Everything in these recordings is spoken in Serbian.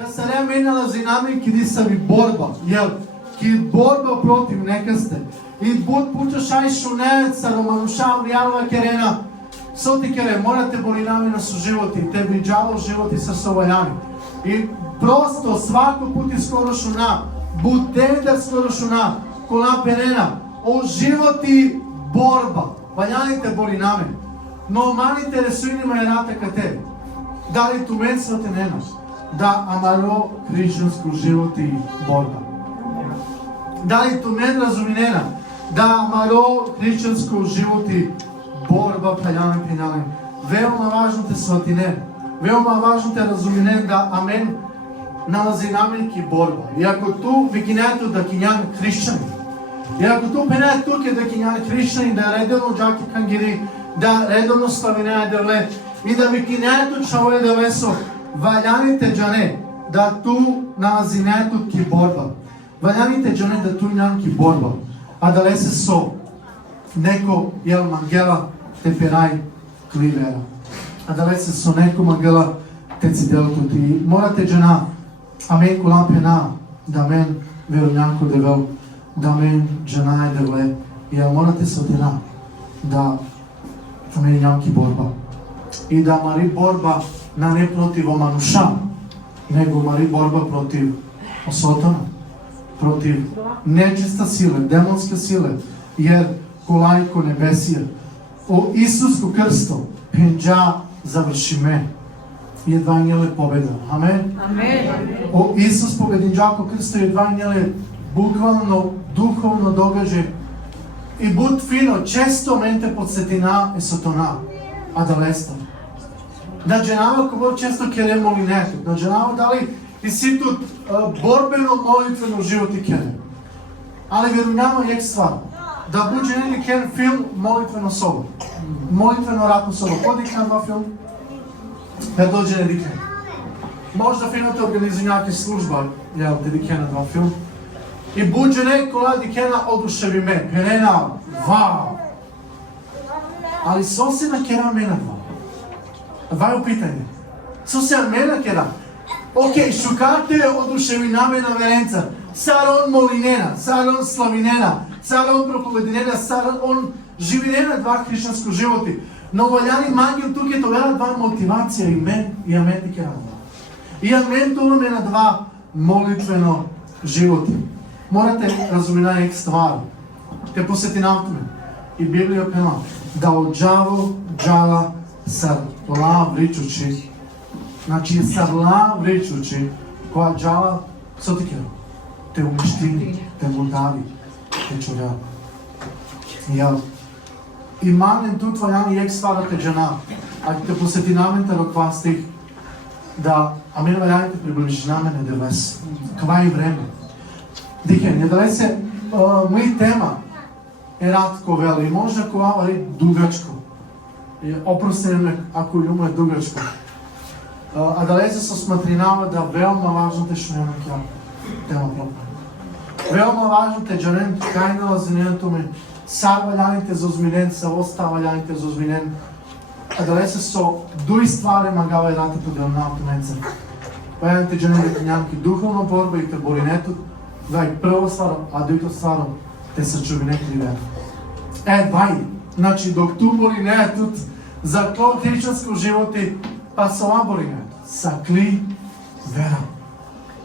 Да се не менала зинами киди са ви борба. Јел, ки борба против нека сте. И буд пучашај шунеца, романушам, вјалва керена. Соти кере, морате боринами на суживоти, те би джало животи са совајани. И просто свако пути скоро шуна, будете скоро шуна, кола перена, о животи борба. Вајаните боринами. Но маните ресуинима е рата кате. Дали туменствате ненаш. Да амаро христијанско животи борба. Дали тумен разуминена. Да амаро христијанско животи борба пајаме пинаме. Веома важно те сватине. Веома важно те разуминен да амен налази наменки борба. И ако ту викинето да кинјан христијани. И ако ту пенеат туке да кинјан христијани, да редовно джаки кангири, да редовно славинеа девле и да викинето чавоје девесо, вајаните джане да ту налазинето ки борба. Вајаните джане да ту нян ки борба. А да лесе со неко јел мангела те перај кливера. А да лесе со неко мангела те циделото ти. Морате джана, амен колам пена, да мен веројако девел, да мен джана е девле. И морате со тена да амен нямки борба. И да мари борба на не против омануша, него мари борба против осотана, против нечиста сила, демонска сила, jer колајко небесија. О Исуско крсто, пенџа завршиме. И едва нjelе победа. Амен? Амен. О Исус побединџако крсто едва нjelе буквално, духовно догаже. И буд фино, често менте подсетина е сотона, а да леста. Да дженава кого често кере молинето. Да дженава дали и си тут борбено молитвено живот и кере. Али верувам ек ствар. Да буџе нели кен филм молитвено собо. Молитвено ратно собо. Коди кан два филм? Да доđe не дикен. Можда филмот организира някаква служба, ја дедикена два филм. И буџе не кола дикена одушеви ме. Перена, вау! Али сосема кера мена два. Това е питање. Сосема мена кера. Океј, шукате одушевинаме на веренца. Сарон молинена, сарон славинена, сарон проповединена, сарон живинена два христијанско животи. Но ваљани мангел туке тоа два мотивација и мен и амен ти кера два. И амен тоа ме на два молитвено животи. Морате разумина ек ствари. Те посетинавте ме. И Библија пема да оджаво джала сар лав ричучи. Значи сар лав ричучи која джала со ти кера. Те умишти, те мудави, те чурја. И манен тут вајани ек стварате джана. А те посетинавте во ква стих да амен вајаните приближинаме на девес. Ква и време. Дике, не дали се мој тема е ратко вели, и може кога вари дугачко. Опростен ме ако љумо е дугачко. А дали се со сматринава да веома важно те што нема ќе тема пропај. Веома важно те джанен кај налазинението ми, са ваљаните за озминен, са оста ваљаните за озминен. А дали се со дуи ствари магава и рата поделнавто менце. Вајаните джанен дека нямки духовна борба и те боринето, вај прво стваро, а дуито стваро, те са чувине криве. Вај, значи док ту боринето, за кло христијанско животи, па са ова боринето, са кли вера.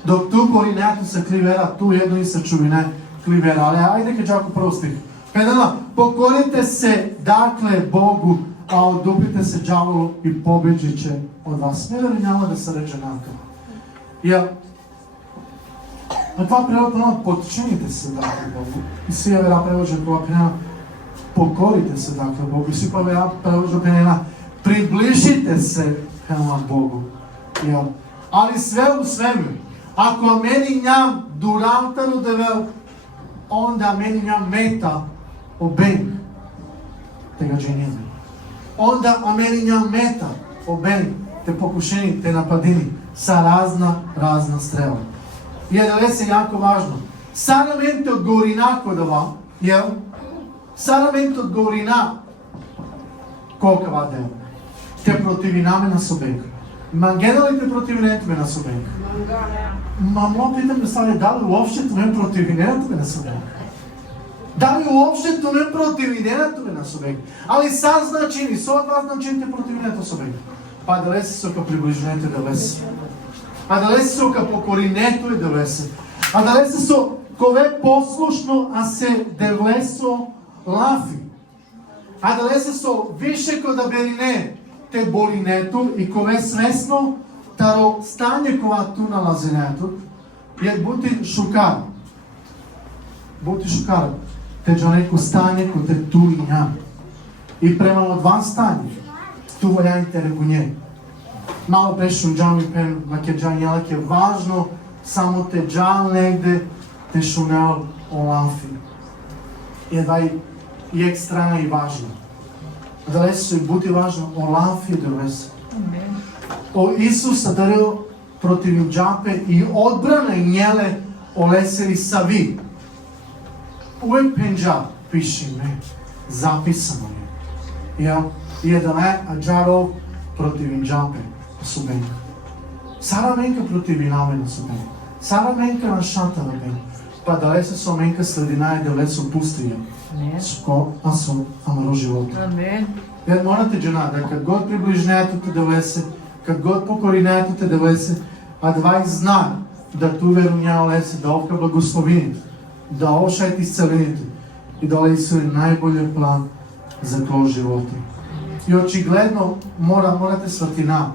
Док ту боринето са кли вера, ту едно и са чувине кли вера. Але ајде ке джако прво стих. Педала, покорите се дакле Богу, а одупите се џаволу и побеđiće од вас. Не вери няма да се рече нака. А това превод подчините се дакле Богу. И си ја вера превоđa кога пенена покорите се дакле Богу. И си па вера превоđa пенена приближите се кај Богу. Али све у свему, ако мени ням дурантаро девел, онда мени ням мета обењ тега дженијазме. Онда амени ням мета обењ те покушени, те нападини са разна стрела. И да се јако важно. Сараменте од горина кодава, јел? Сараменте од горина колкава дел. Те противинаме на собег. Мангеналите противинето ме на собенка. Мамо, питам да стане, дали уопšte тоа не противинето ме на собенка? Дали уопšte тоа не противинето ме на собенка? Али са значини, со два значините противинето собенка. Па да леси со ка приближнете да леси. А да леси со ка покоринето и да леси. А да леси со кове послушно, а се девлесо лафи. А да леси со више ко да берине те боринето и кове свесно таро стане кога ту налазенето, јак бути шукар. Бути шукар. Те джанеко стане ко те ту и ням. И према од ван стане. Ту вајаните рекуње. Мало беше джами пен македжан јалак е важно само те джан негде те шунел олафи. И едај и екстрана и важно. Да леси бути важно олафи да леси. О Исус дарил против джапе и одбрана и njele олесери сави. Увек пенджа пише ме, записано е. И едане аджаров против джапе субенка. Сара менка против наме на субенка. Сара менка на шата на менка. Па да лесе со менка средина и да лесе пустија. Ско асо амаро живот. Амен. Јер морате жена да кад год приближнето те да лесе, кад год покоринето те да лесе, а двај зна да ту веруња лесе, да овка благословините, да ошајте исцелените и да лесе најболје план за тој живот. И очигледно морате сватина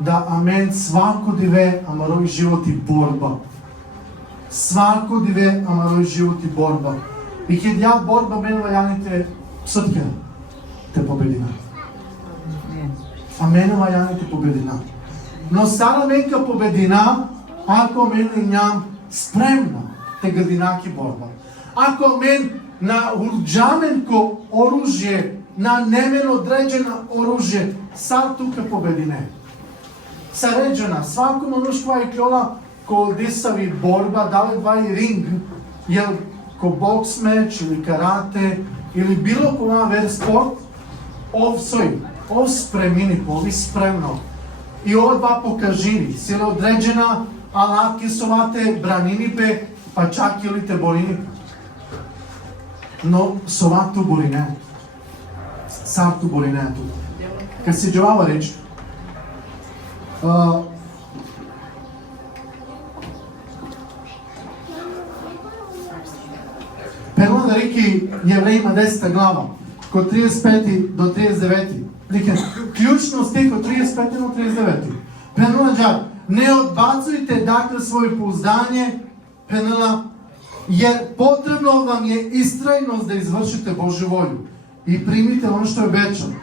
да амен свако диве амарој живот и борба. Свако диве амарој живот и борба. И ќе ја борба менува јаните српке те победина. А менува јаните победина. Но сара менка победина ако мен ням спремна те градинаки борба. Ако мен на урджаменко оружје, на немен одреđена оружје, сар тука победине. Сареđена, свако манушко и кјола ко дисави борба, дали двај ринг, јел ко бокс меч или карате или било која вер спорт, ов спремини, ови спремно. И ова два покажини, сила одреđена, алатки совате бранинипе, па чак или те боринипе. Но совато борине, сарто боринето. Kad se Джовава реч, Перло да реки Јевреима 10 глава, код 35 до 39. Реке, клучно стих од 35 до 39. Пенела джар, не одбацујте дакле своје поуздање, пенела, јер потребно вам е истрајност да извршите Божју волју и примите оно што е обечано.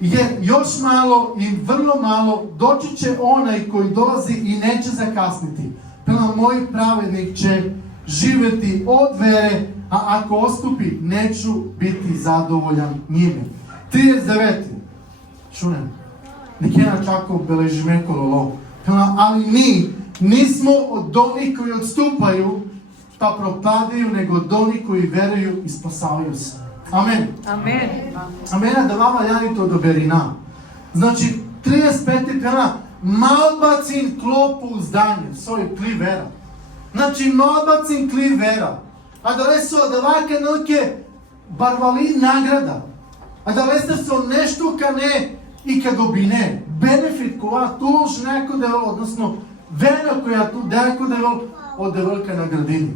Jer još malo i vrlo malo doći će onaj koji dolazi i neće zakasniti. Prema moj pravednik će živjeti od vere, a ako ostupi, neću biti zadovoljan njime. 39. Čunem. Nikena čako beležime kololo. Ali mi nismo od onih koji odstupaju, pa propadaju, nego od onih koji veruju i spasavaju se. Amen. Amen. Амена да вама јаните од оберина. Значи, 35 пена, малбацин клопу здање, сој кли вера. Значи, малбацин кли вера. А да лесо да вака нелке барвали награда. А да лесте со нешто ка не и ка го бине. Бенефит кога туш неко девел, односно вера која ту деко девел, од девелка наградини.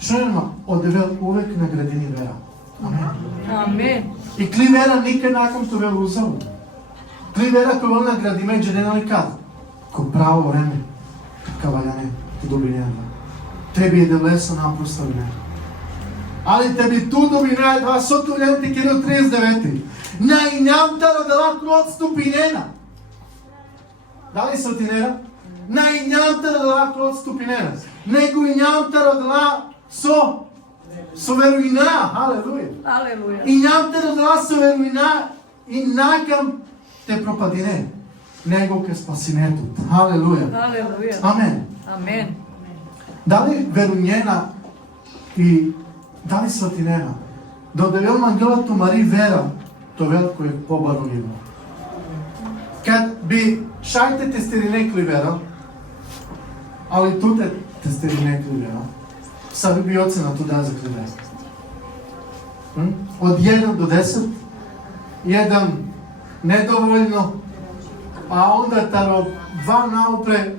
Шо нема? Од девел увек наградини вера. Амен. Amen. И кли вера никај након тоа ве узал. Кли вера кој вол награди ме джедена ли кад? Ко право време, кавајане, ти добрине. Теби е делесо напроставне. Али теби ту добрине, два соту ленте керо 39. Најњамтаро дела клот ступинена. Дали сотинера? Најњамтаро дела клот ступинена. Него и њамтаро дела со веруина, алелуја. Алелуја. И нямате да дела со веруина и накам те пропадине, него ке спасинетот. Алелуја. Алелуја. Амен. Амен. Дали веруњена и дали сватинена, да одевел ангелот Мари вера, то вел кој побарувива. Кад би Шајте те сте некои вера, али туте те сте некои вера. Са ви би оцена туда за кривера. Од 1 до 10, 1 недоволно, а онда таро 2 наупре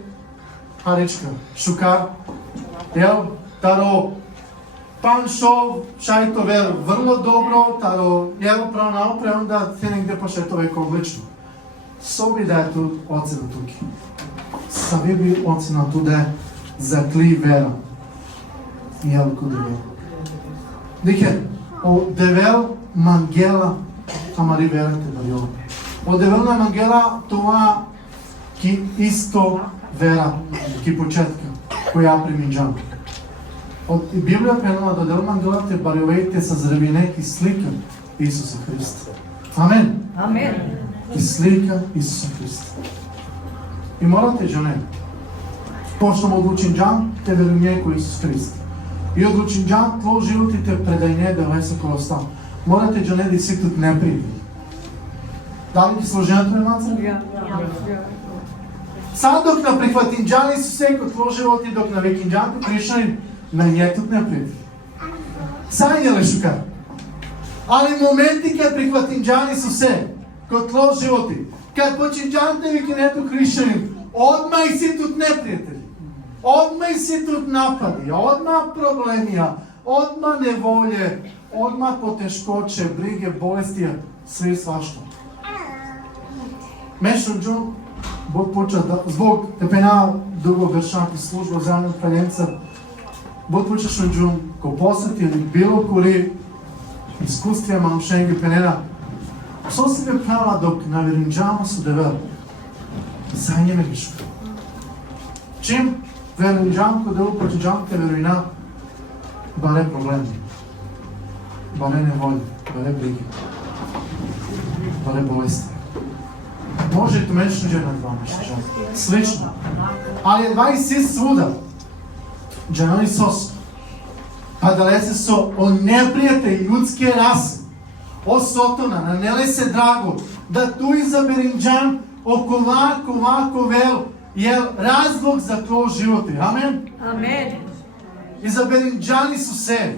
харичка, шукар, јел, таро паншо, шајто вер врло добро, таро јел право наупре, онда те негде па шајто веко одлично. Соби да е ту оцена туки. Са ви би оцена туде за кли вера. Јел ку девел. Дике, о девел мангела, ама ри верате да јо. О девел на мангела тоа ки исто вера, ки почетка, која приминџан. Од Библија пенува да девел мангела те барјовеите са зревине ки слика Исуса Христа. Амен. Амен. И слика Исуса Христа. И морате жене, почнем од Лучинџан, те веруње кој Исус Христ. И од Лучинџан твој животите предајне да леса кој остав. Морате жене да си тут не приди. Дали ти сложението е маца? Сад док на прихватинџан Исусе кој твој живот и док на векинџан пришли на ние тут не приди. Сај не лешука. Али моменти кај прихватинџан Исусе кој твој животи, кај починџаните векинето хришćanin, одмај си тут непријатели. Одмај си тут напади, одма проблемија, одма неволје, одма потешкоче, бриге, болестија, све и свашто. Мешно Джун, Бог поча да, због тепена дуго вершаки служба заедно паленца, Бог поча шо Джун, ко посети или било коли искуствија манушенги пенена, со себе права док на веринџамо со девел, сај не ме гишка. Чим веринџанко делу починџанките веруина, баре проблеми, баре неволи, баре бриги, баре болести. Може и тумечно жена два нешто, слично. Али едва и си свуда, джано и сос, па да лесе со о непријатели људски раси, о сотона, на не лесе драго, да туи за беринџан оковако вел, е разлог за твој живот. Амен? Амен. И за беринџан Исусе.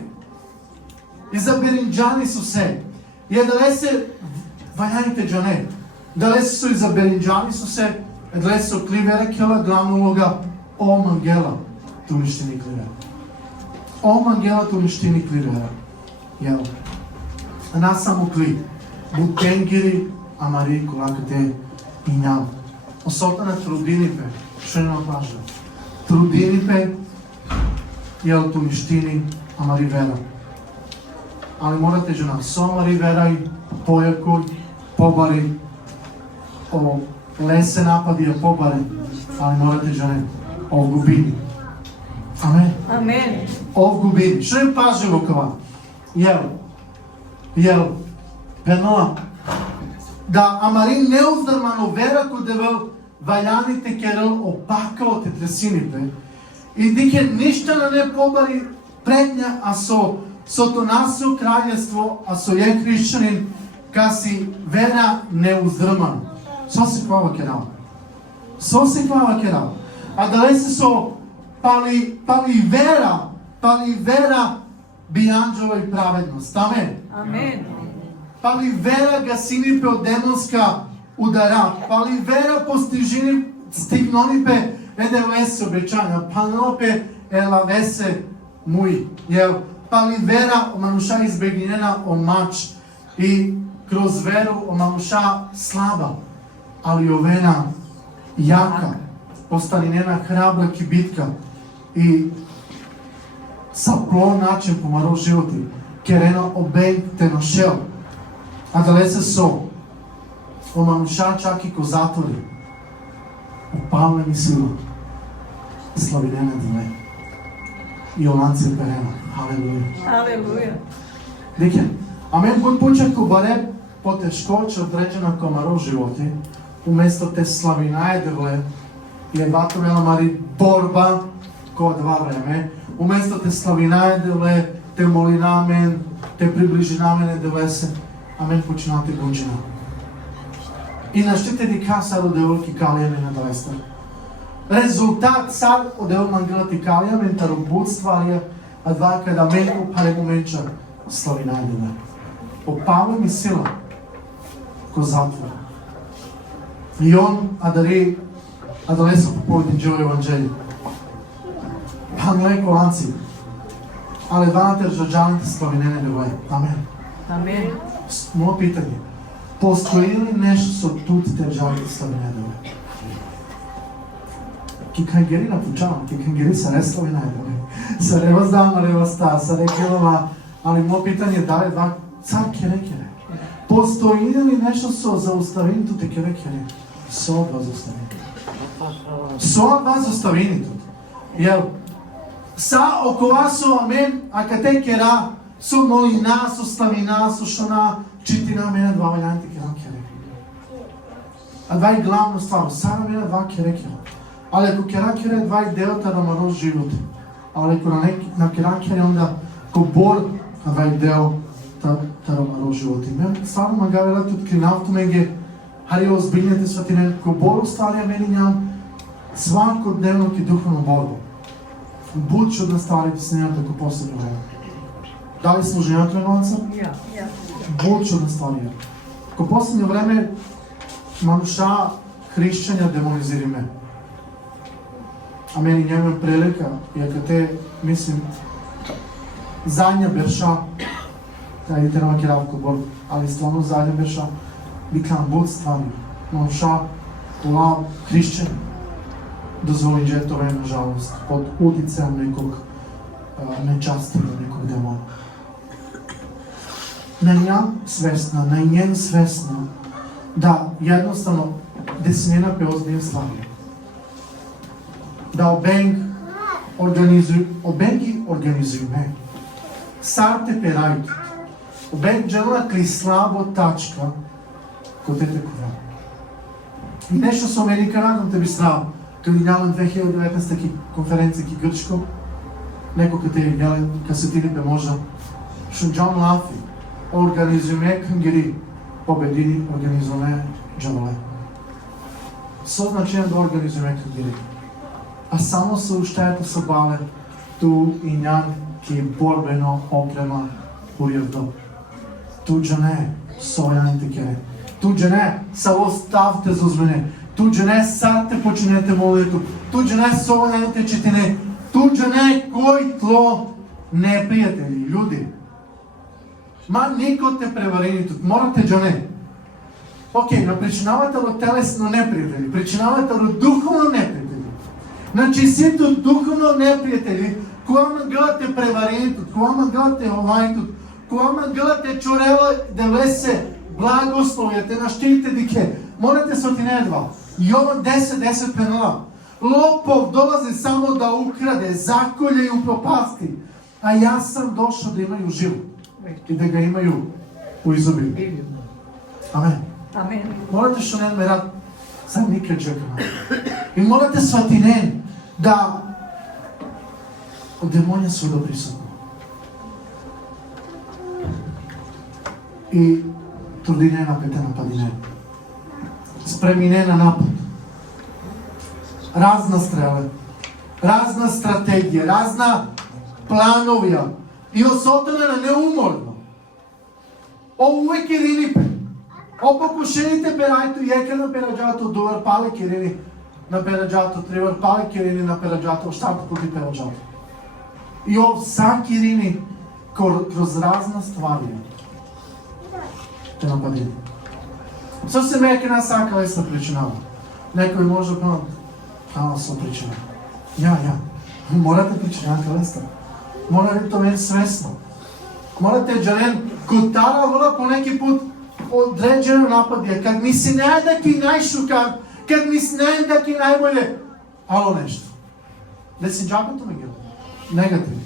И за беринџан Исусе. Е да лесе вајаните джане. Да лесе со и за беринџан Исусе, да лесе со кливера кела главна улога о мангела ту уништини кливера. О мангела ту уништини кливера. Јел. А нас само кли. Бутенгири, амари, колакате и ням. Осота на трудините, што не наплажа. Трудините, јел ту уништини, амари вера. Али морате жена, со амари верај, појакој, побари, о лесе напади, побари, али морате жене, овгубини. Амен. Амен. Овгубини. Што им пажи во кова? Јел, пенала, да амари неуздрмано вера кој девел вајаните керел опакало те тресините и дике ништа на не побари предња, а со тонасо краљество, а со е хришćanin, каси вера неуздрмано. Со се квава керал. Со се квава керал. А да лесе со пали вера би анđела и праведност. Амен. Амен. Пали вера гасинипе од демонска удара. Пали вера постижини стигнонипе еде лесе обечања. Панопе ела весе муи. Пали вера омануша избегнена о мач и кроз веру омануша слаба. Али овена јака, постаринена храбра кибитка и са плон начин помаро животи, керено обен те ношел, а да лесе со омануша чак и ко затвори, опалени сила, славинена дне и оланци перена. Халелуја. Халелуја. Дике, амен Бог почеко баре потешкоче одреđena комаро животи, уместо те славина девле, и едвато вела мари борба ко два време, уместо те славина девле, те моли на мен, те приближи на мене девле се, амен починате гунџина. И наштите ди каса до деволки калијаме на двеста. Резултат сад од ево мангелати калијаме та робот стварија, а два када менко паре моменча слави најдеме. Опава ми сила ко затвора. И он, адалесо по поводи Джо Евангелие. Пан леко ланци. Але дваната ржаджаните славинене девоје. Амен. Амен. Моје питање. Постои ли нешто со тутите ржавите славинене девоје? Ки кангери на пучавам, ки кангери са реславинене девоје. Са реваздама, реваста, са рекелова, али моје питање дали два цар керекере. Постои ли нешто со зауставените керекере? Со два зауставените. Со два зауставените. Јел, са окова со амен, а кате кера, со молина, со славина, со шона, читина мене два валјаните керекере. А два и главно стваро, са на мене два керекера. Але ако керекере два и делата на мароз живот. Але ако на керекере онда ко бор, а два и дел, таромаро животи. Мен стварно магавелат откринавто меѓе хари озбилните сватинен, ко бору старија мени ням свакодневно ки духовно борба. Будчо да ставите с нејата ко последно време. Дали служењето е ноца? Будчо да ставија. Ко последно време мануша хришćања демонизириме. А мени нямам прилика, иако те, мислим, зајня берша, Тајдите на макеравко бор, али стварно зајде беше викам Бог ствари. Мануша пола хришćани дозволи джетове, на жалост, под утицајом неког нечастива, неког демона. На нjen свесна, да jednostavno десенина пе озбијен ствари. Да обенги организујме. Сарте пе рајки. Обен джела кли слабо тачка кој те кога. И нешто со Америка радам те би срав. Кај нямам 2019 ки конференција ки Грчко, некој кај те јелен касетини пе можа. Шо Джон Лафи организуме кангери победини организуме джавале. Со значење да организуме кангери. А само со уштајата со бале ту и нян ки борбено опрема ујавдо. Туѓа не, сојаните кере. Туѓа не, само ставте за озмене. Туѓа не, сарте починете молитву. Туѓа не, сојаните четине. Туѓа не, кој тло непријатели, људи. Ма никој те преварени тут. Морате джане. Океј, но причинавате во телесно непријатели. Причинавате во духовно непријатели. Значи, сите духовно непријатели, која ма гледате преварени тут, која ма гледате овај тут, која ма гледате чорела да влесе благословјате на штите дике. Морате со тинедва. Јован 10:10 пенала. Лопов долази само да украде, заколе и упропасти. А јас сам дошao да имају живот. И да ga имају у изобилие. Амен. Амен. Морате што не ме рад, сам никад джекна. И морате сватинен да од демоња се да присутно. И трудине напете нападине. Спремине на напад. Разна стреле, разна стратегија, разна плановија. И осотена неуморно. Овуе керинипе. Опокушените перајто и екена пераджато довар пале керини на пераджато, тревар пале керини на пераджато, штарто пути пераджато. И ов са керини кроз разна стварија. Те нападини. Совсем екена сака лесна причинава. Некој може да со причина. Ја. Морате причината лесна. Морате тоа е свесно. Морате джанен кутара вола по неки пут одреđено нападија. Kad mi se ne da ki najšukar, kad mi se ne da ki najbolje, ало нешто. Да си джакото ме гел. Негативно.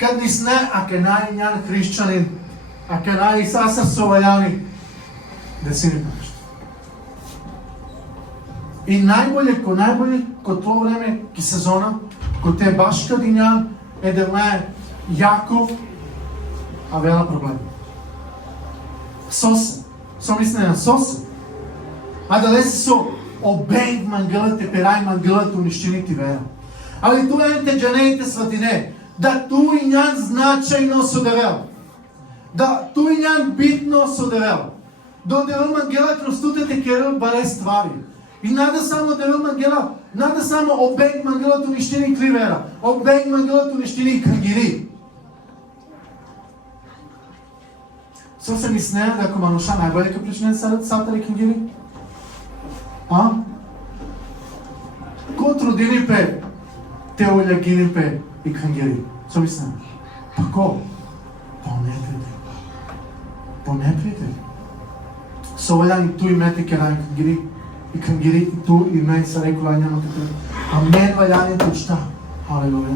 Kad mi se ne, а ке најњан хришćанин, а ке нај саса совајани, да си не нешто. И најbolje, ко тоа време, ки сезона, ко те баш кадињан, е да ме јако, а вела проблем. Сосе, со мислење на сосе. А да леси со обејн мангълът е перај мангълът уништените вера. Али тоа е те джанеите сватине, да ту и нян значајно содевел. Да ту и нян битно содевел. До девел мангълът ростутете керел баре ствари. И нада само девел мангълът, нада само обејн мангълът уништени кривера, обејн мангълът уништени кангири. Со се мислеја да ако мануша најбоље ка причинен сатари кангири? А? Ко трудини пе теолја гини пе и кангири? Со мислеја? Па ко? Па непријатели. Па непријатели. Со вајани ту и мете керај кангири и кангири и ту и мен са рекула няма како. А мен вајаните ушта. Алелуја.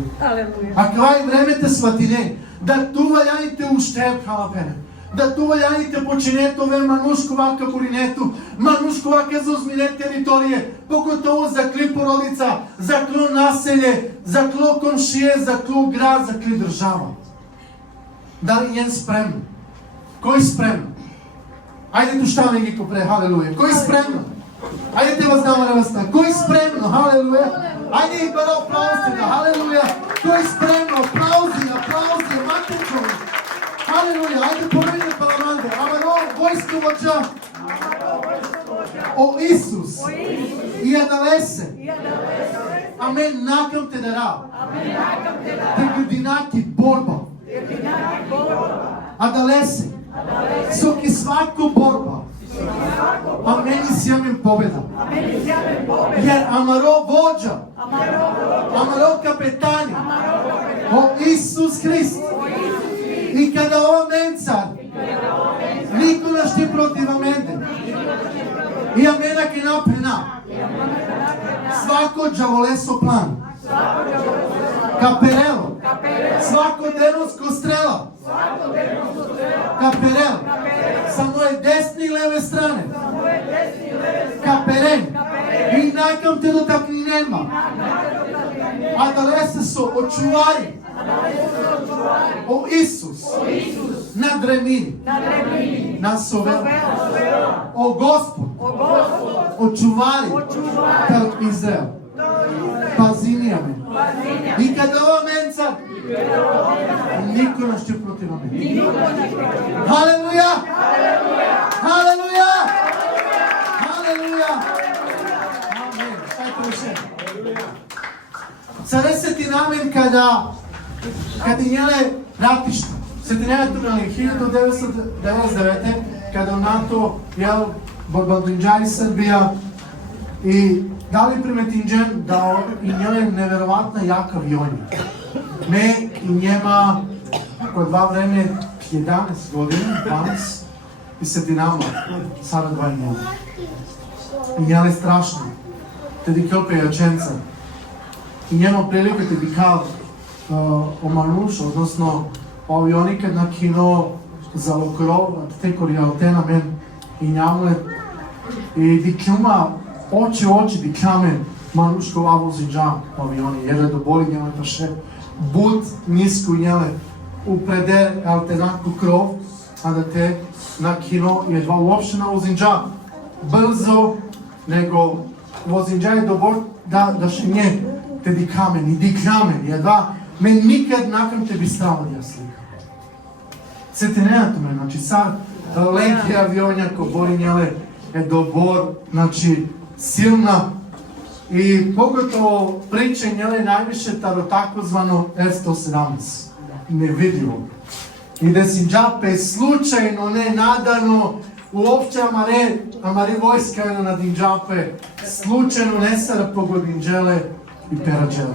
А кај времете сватине, да ту вајаните уште халапене. Да ту вајаните починето ве манушко вака буринето, манушко вака за озмине територије, поготово за кли породица, за кло населје, за кло комшије, за кло град, за кли држава. Дали нjen спремно? Кој спремно? Ајде туштаме ги копре, халелуја. Кој спремно? Ајде те въздава ревеста. Кој спремно? Халелуја. Ајде и бара аплаузи, халелуја. Кој спремно? Аплаузи, матечови. Халелуја. Ајде поведите парламанте. Амаро, војсковача. О Исус. И адалесе. Амен, накам те дара. Те годинаки борба. Адалесе. Со ки свако борба. Амен и сјамен победа. Јер амаро воđа. Амаро капетани. О Исус Христ. И када ова мен цар, нико не ще против аменде. И амена ке напрена. Свако джаволесо план. Каперело. Свако деновско стрела. Каперел. Само е десни и леве стране. Каперен. И накам те до такни нема. А да лесе со очувари. О Исус. На дремини. На совел. О Господ. Очувари. Кал Израел. Пазини амен. И када ова менца, никој не ще против амен. Халелуја! Халелуја! Халелуја! Амен. Стајте веше. Царе се ти намен када нjelе ратишта. Сетиневето на 1999 када НАТО јел бомбардирај Србија и дали приметинџен да и нjelе неверојатно јака авиони. Ме и njema кој два време 11 години, 12 и сетинама сара два njema. И njelе страшно. Те ди кјопе јаченца. И njema прилика те би кал омануш, односно авиони кад на кино за окров, те коријалте на мен и njamle и ди кјума очи ди кјамен манушко лаво зиджа авиони, јеле до боли njema таше буд ниско njele упреде алтенаку кров, а да те на кино и едва уопште на возинџа брзо, него возинџа е добор да ше не те ди камен и ди камен и едва мен никад накам те би става да ја слика. Сетинеато ме, значи са леки авионја ко бори njele е добор, значи силна и поготово прича njele највише таро такозвано F-117. Невидливо. И да си джапе случајно, ненадано, уопšte амари војска на динџапе, случајно не сара погодинџеле и пераџеле.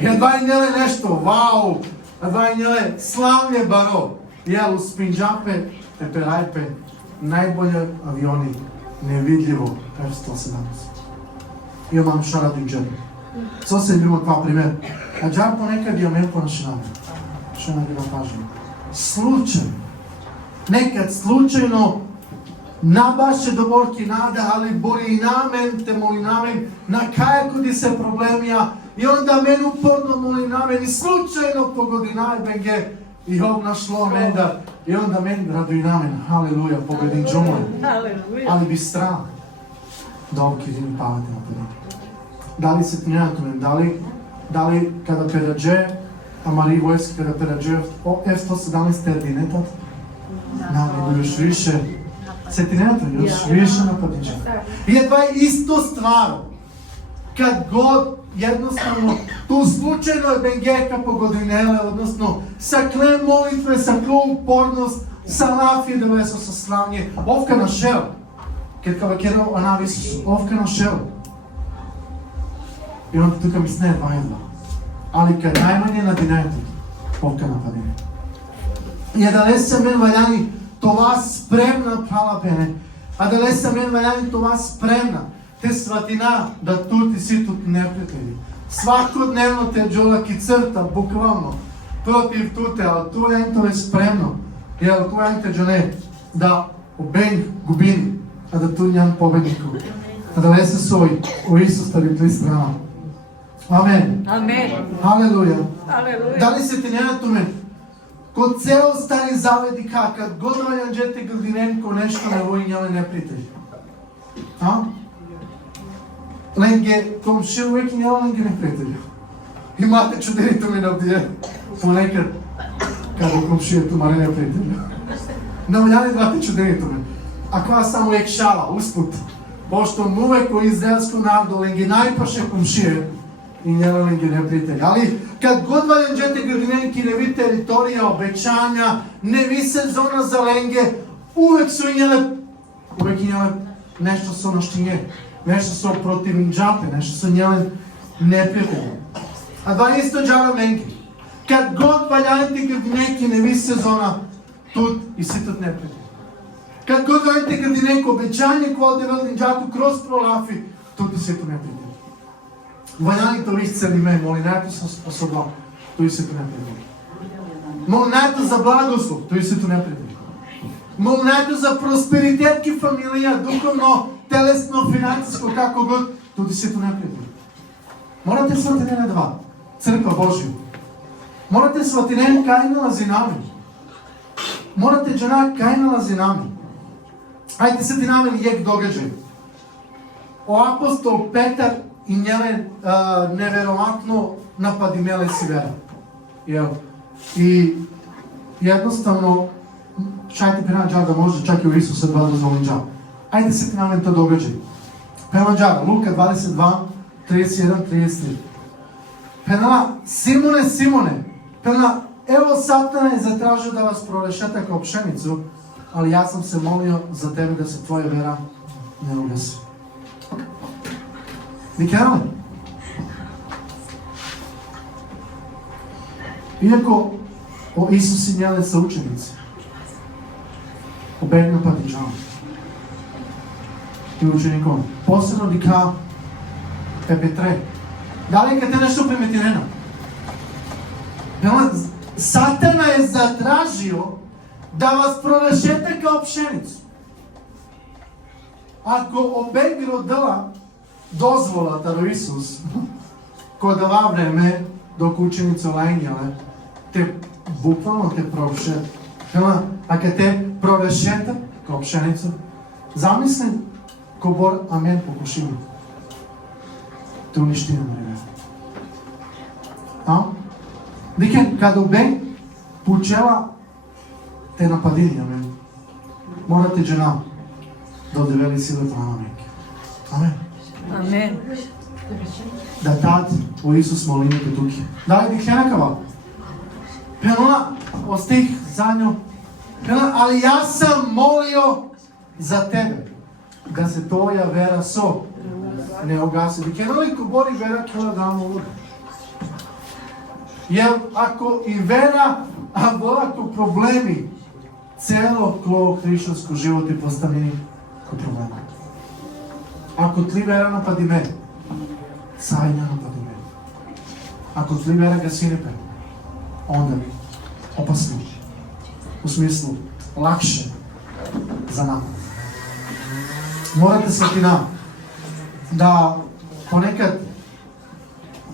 И едва и njele нешто, вау, едва и njele славле баро, јел успинџапе, перајпе, најбоље авиони, невидливо, F-117. Имам шара динџеле. Со се има два пример. А джапо некад ја ме понашинаме. Што не да кажем. Случајно. Некад случајно набаше до борки нада, али бори и намен, те моли намен, на кајако ди се проблемија, и онда мен упорно моли намен, и случајно погоди најбеге, I obnašlo menda i onda men raduinamen. Haleluja, pobedin džumoj. Ali bi strah da ovkidin pavate na pedin. Da li se tinjatu men? Da li kada peradže, a Mariji vojski kada peradže F-117 erdinetat? Nego još više se tinjatu, još više napadinče. I jedva je isto stvar. Kad god jednostavno tu slučajno evangelijka pogodinele, odnosno sa klem molitve, sa klem upornost, sa lafije da veso sa slavnje, ovka našel. Kad kao kjero ona Isus, ovka našel. I onda tuka mi sne dva jedva. Ali kad najmanje nadinete, ovka napadine. И да не са мен валяни това спремна палапене, а да не са мен валяни това спремна те сватина да тути си тут неприятели. Свакодневно те джола ки црта, буквално, против туте, а ту енто е спремно. И ал ту енте джоне да обени губини, а да ту ням победнику. А да не се сои, о Исус да ви тли страна. Амен. Амен. Халелуја. Алелуја. Дали се тенјањето мен? Кod цел Стари Завет и kad god nađete grdinenko nešto na vojni njele neprijatelji. A? Lenge, komši uvijek njela lenge neprijatelji. Imate čudenito mi ovdje. Ponekad, kada komši je tu mare neprijatelji. Navljali dvate čudenito mi. A kva samo uvijek šala, usput. Pošto uvijek u izraelskom narodu lenge najpaše komšije i njela lenge neprijatelji. Ali kad god nađete grdinenki, ne vi teritorija, obećanja, ne vi sezona za lenge, uvijek su njele nešto su naštinje, nešto su protivničate, nešto su njele neprijatelji. A dva isto džava mengi. Kad god valjajte grdinenki, ne vi sezona, tut i si tut neprijatelji. Kad god valjajte grdinenko, obećanje kvode veldinđatu kroz prolafi, tut i si tut neprijatelji. Вајани то исцели ме, молинето со способа, тој се ту не предвиди. Молинето за благослов, тој се ту не предвиди. Молинето за просперитет ки фамилија, духовно, телесно, финансиско, како год, тој се ту не предвиди. Морате сватине на два, црква Божија. Морате сватине кај налази нами. Морате жена кај налази нами. Ајде се ти намени јек догаđај. О апостол Петар и njele neverovatno napadimele si vera. Jel? I jednostavno, šajte pena džada može čak i u Isusa 2 dozvolin džada. Ajde se ti namen to događaj. Pena džada, Luka 22, 31, 33. Pena, Simone, pena, evo Satana je zatražio da vas prorešeta kao pšenicu, ali ja sam se molio za tebe da se tvoja vera ne ugasi. Nikada. Iako o Isus i njele sa učenici, obegna patičan i učenikom, posebno dika Petre. Da li je te nešto primetireno? Satana je zatražio da vas prorešete kao pšenicu. Ako obegno dala dozvola taro Isus, kod ova vreme dok učenice lajnjale, te bukvalno te prorešete. A kad te prorešete kao pšenicu, zamisli ko bor amen pokušimo. Te uništimo vreme. Dike, kada obeng počela te napadini, amen, morate žena da odeveli sile plana neke. Amen. Amen. Da tad u Isus molinite tuki. Da li bih nekava? Pela, ostih za nju. Pela, ali ja sam molio za tebe. Da se tvoja vera so ne ogasi. Bih veliko bori vera kjela damo uloga. Jer ako i vera, a ako problemi, celo klo hrišćansko život je postavljeni kod problema. Ako tli vera napadi me, sajna napadi me. Ako tli vera ga sinipe, onda opasno. U smislu, lakše za nama. Morate svetina da ponekad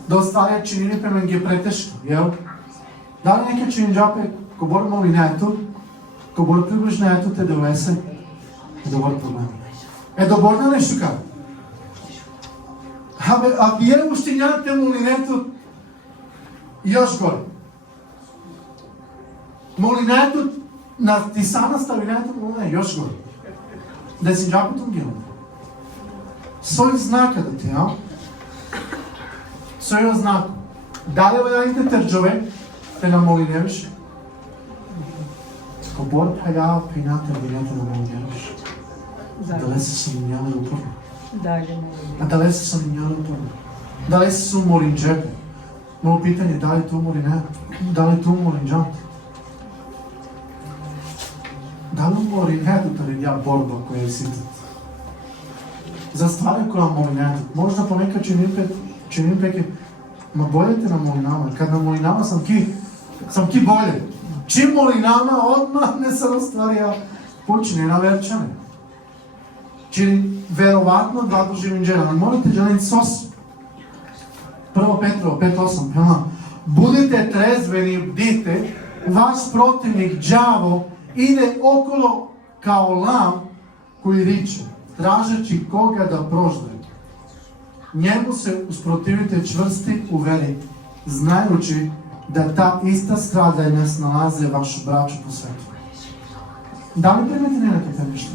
da ostvarja činjenje premen je preteško, jel? Da li neke činjenđape кога молинето, кога приближнето те довесе е добър проблем. Е добър да нещо кажа. А вие още нямате молинето još горе. Молинето на тисана ставинето молине još горе. Да си джапото гилно. Сој знака да ти, а? Сој знак. Дали вајаните трджове те намолиневиш? Кобор пајава пината винете намолиневиш. Дале се саминјава да упорно. А дале се саминјава да упорно. Дале се сум молинджепе. Много питање, дали ту молине? Дали ту молинджант? Дали молинето тари ја борба која е ситат? За ствари која молинето. Можда понека чиним пеке, ма бојете на молинама. Кад на молинама сам ки боје. Чим молинама, одмah не се остварија починена верчане. Чи веројатно два доживинџера. Не можете джанин сос. 1 Петро 5:8. Будете трезвени, бдите, ваш противник ѓаво иде около као лам кој риче, тражачи кога да прожде. Njemu se usprotivite čvrsti u veri, znajući da ta ista stradanja snalaze vašu braću po svetu. Da li primetite nekakve nešto?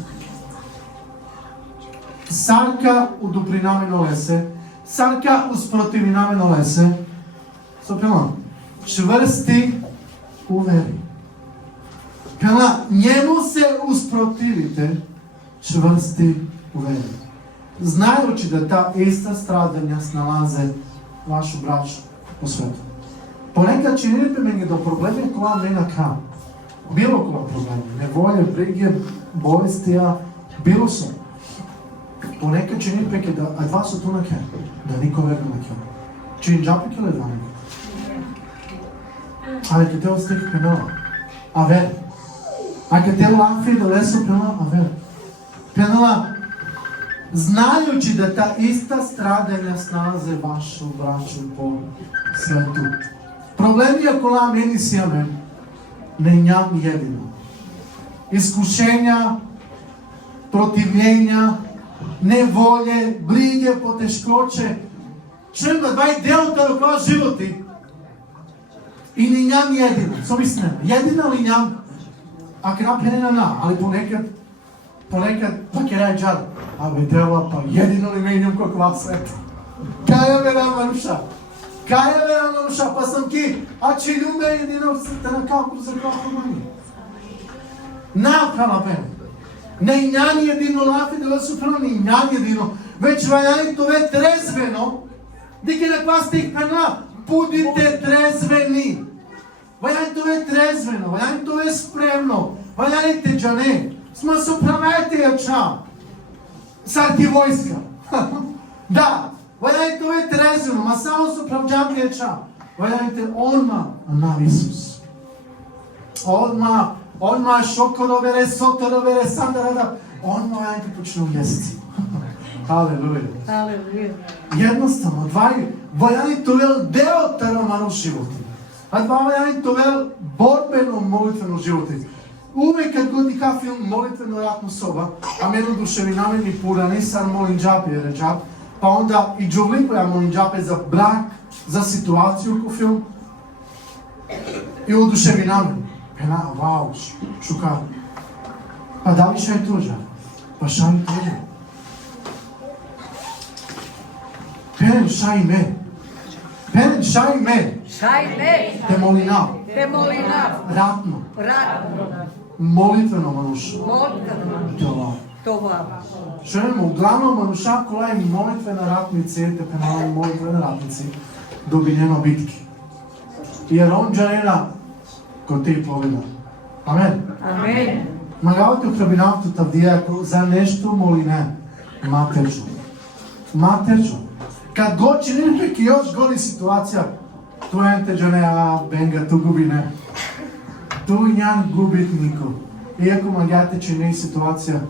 Sarka uduprinameno lese, sarka usprotivinameno lese, sopjeno, čvrsti u veri. Kana, njemu se usprotivite čvrsti u veri. Знајучи да та иста страдања сналазе вашу брачу по свету. Понекад чините ме до проблеми која мене ка. Било која проблеми, неволе, бриге, болестија, било се. Понекад чините пеке да едва се туна ке, да нико верно на ке. Чин джапи ке ле едва нико. Але ке те остих пенала, а вер. А ке те лафи да лесо пенала, а вер. Пенала, знајучи да та иста страдања сналазе вашу брачу по свету. Проблемија која мени сијаме, не ням једино. Искушења, противлjenja, неволе, бриге, потешкоче, чуем да двај делата до која животи. И не ням једино, собиснемо, једина ли ням, а крапенена на, али понекад па ќе рај джар. Абе дела, па једино ли менјам каква света. Каја ме намаруша? Па сам ки, а че љубе једино те на калку за како мани. Напрала бе. Не њани једино лафи да се прано, не њани једино. Веќе вајани тове трезвено, дике на ква стих пена, будите трезвени. Вајани тове трезвено, вајани тове спремно, вајани те джане. Сма се управете јача. Сарти војска. Да, вајајте ове трезвено, ма само се управджавте јача. Вајајте одма на Исус. Одма шокоровере, соторовере, сандарада. Одма вајајте почну јести. Халелуја. Jednostavno, вајајте ове дел тароману животи. А два вајајте ове борбено молитвено животи. Увек кад го диха филм молитвено ратно соба, а мене душевинаме ни пурани сар молинджапи е речат, па онда и джовлико ја молинджапе за брак, за ситуацију ко филм. И одушевинаме. Пена, вау, шукар. Па дали шај тужа? Па шај тужа. Пен шај ме. Те молинав. Ратно. Молитвено мануша. Това. Шојемо, углавно мануша која е молитвена ратници, те пенали молитвена ратници, доби нема битки. Јер он джарена ко те победа. Амен. Магавате у храбинавто тавдија за нешто молине. Матерчо. Кад го чиним пеки још гори ситуација, тоа те джане, бенга, ту губи не. Ту ням губит нико. Иако магјате чини ситуација